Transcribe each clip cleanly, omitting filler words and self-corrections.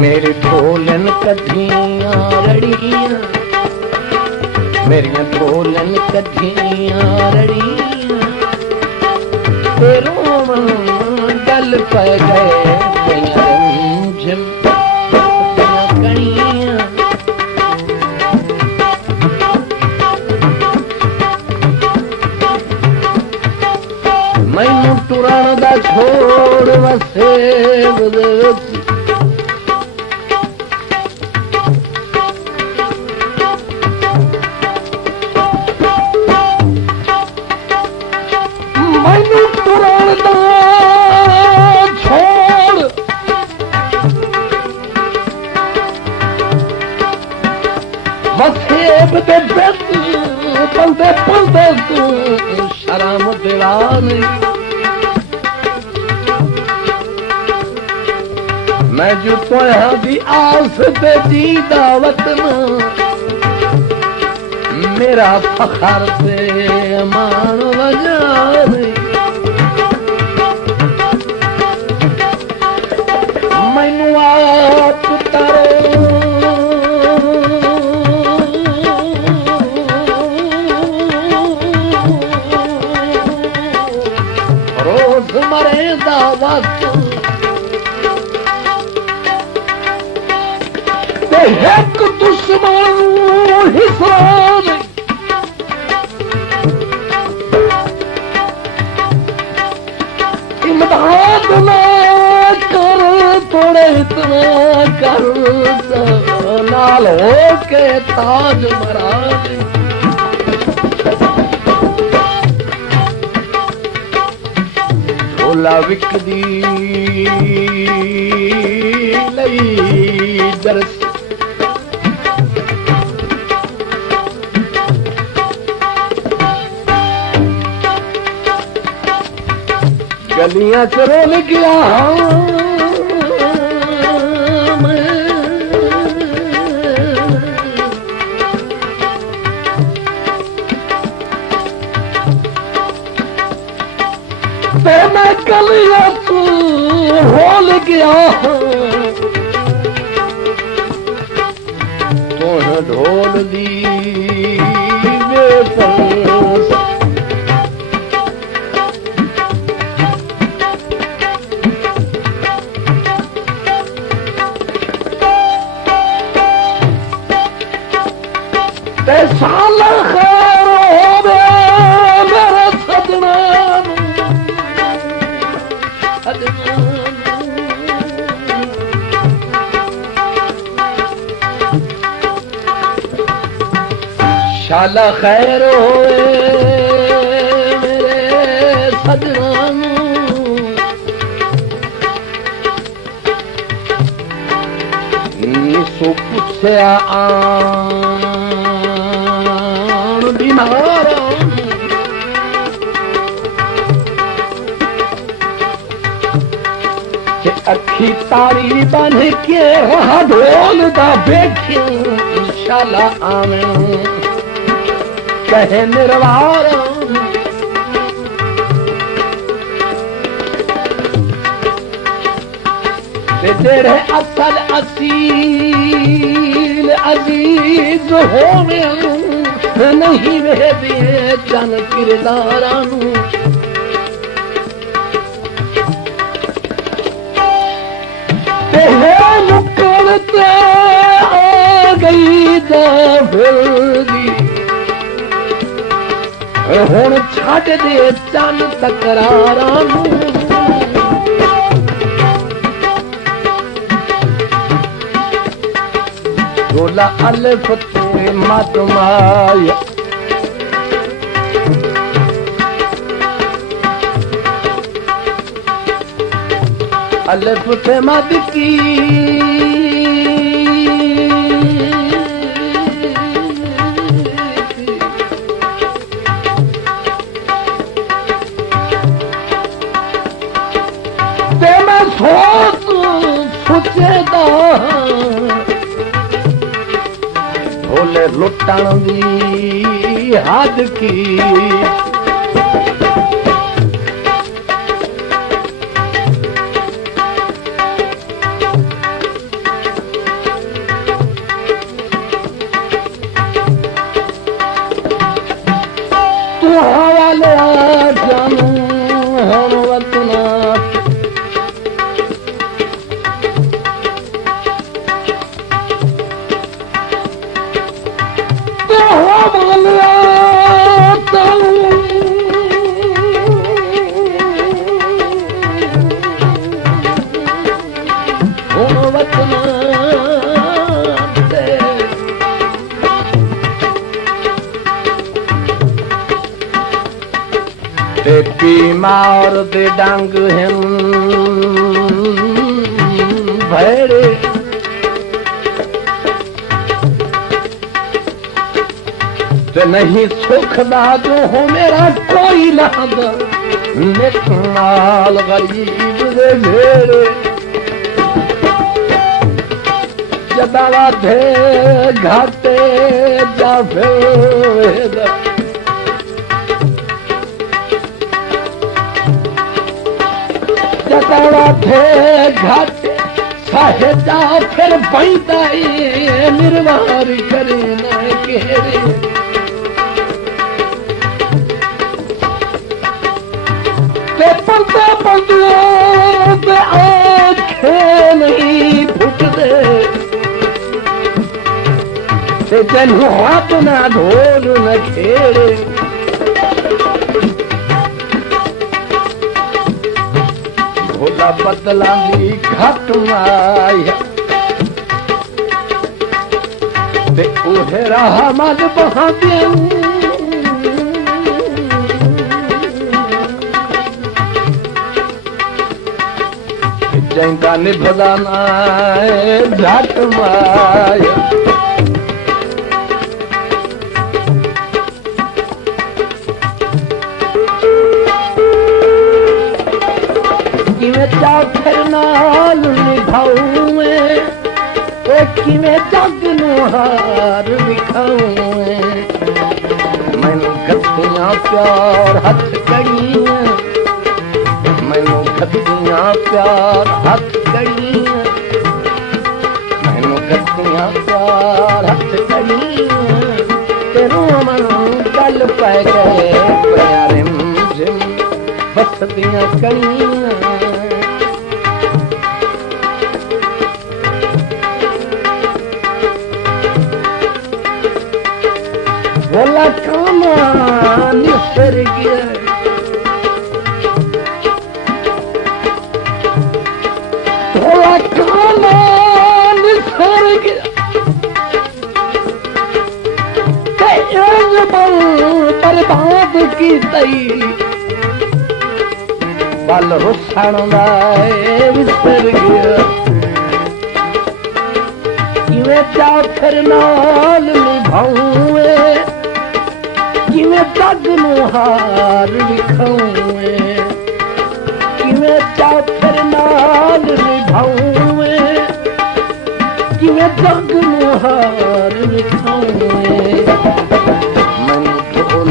मेरे ढोलन कधियां रड़ियां, मेरियां ढोलन कधियां रड़ियां, तेरों गल पै गए रंझम कणियां। मैनू टुरण दा छोड़ वसे मैनू टुरण दा छोड़ वसेब दे बिच पलदे पलदे तू शर्म दिला नहीं। मैं जो तोया दी आस ते दी दावत न, मेरा फखर ते मान वजा नहीं। मैनू आप तारो रोज मरे दा वक्त एक दुश्मन हिसान इमदाद ना कर थोड़े इतना कर नाल हो के ताज महाराज। ढोला विकदी लई दरस गलियां च रोल गया मैं गलियां च रोल गया तो ढोल दी साल खैर होवे मेरे सजना शाला खैर होवे मेरे सजना सो पुछया बीमार अखी तारी बन के रहा ढोल दा बैठे इंशाल्लाह आवे कहे निर्वार। तेरे असल असील अजीज होवे नहीं वे दिए जन किरदारां नू। तेरे मुकल ते आ गई जाफिरदी हुण छड्ड दे चन तकरारां नू। ढोला अलिफ ते मद माया अलिफ ते मद की ते मैं सोच सोचेदा ढोले लुटण दी हद की। नार दे डंग हैं भैरे ते नहीं सुखदा जो हो मेरा कोई लाद निकमाल गरीब दे भेड़े जदावा धे घाटे जावे जदावा धे घाटे साहे जा फिर बैदाई निर्वार करे न केरे ते पलते पलते आंखें नहीं फुटदे ते जन्म हाथ ना ढोल न खेड़े भोला बदला भी घट माया ते उहे रहा मद बहा जंका निभदा ना घट माया फिर नाल निभाऊं किवें जग नूं हार विखाऊं मैनू गद्दियां प्यार हथ कड़ियां मैनू गद्दियां प्यार हथ कड़ियां मैनू गद्दियां प्यार हथ कड़ियां तेरू मन गल पै गए प्यारे मुझे बसदियां कड़ियां भोला कामान फिर गया भोला कामान फिर गया बर्बाद की तई बल रुसन विसर गया किवें जा फिर नाल निभाऊं किवें जग नूं हार विखाऊं किवें जा फिर नाल निभाऊं किवें जग नूं हार विखाऊं मैनू ढोल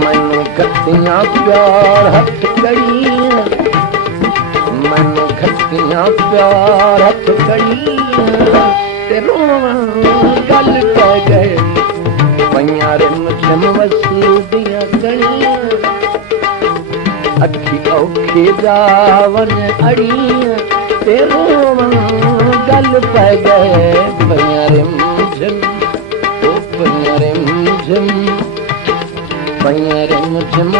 मैनू गद्दियां प्यार हथ कड़ियां मैनू गद्दियां प्यार हथ कड़ियां ते रोवां गल पै गए पयारे मुझम वसूदियां कणियां अखी औखी जावन अड़ियां ते रोवां गल पै गए पयारे मुझम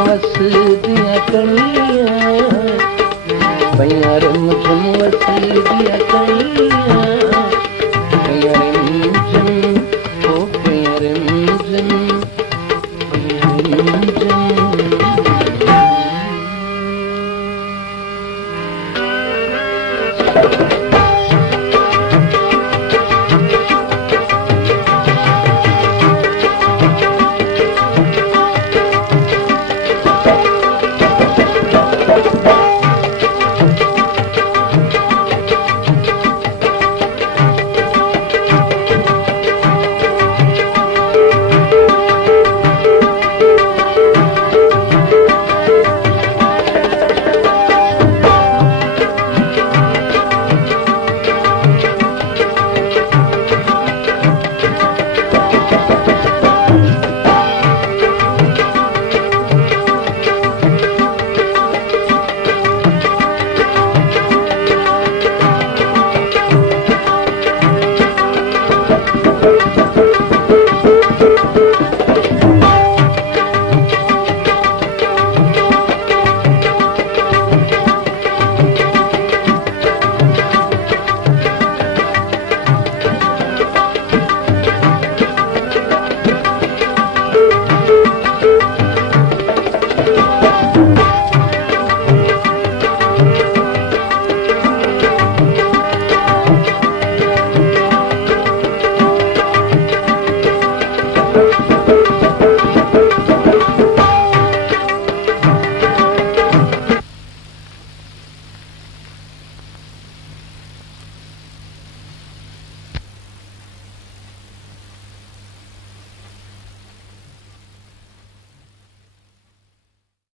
वसूदियां कणियां पयारे मुझम वसूदियां कणियां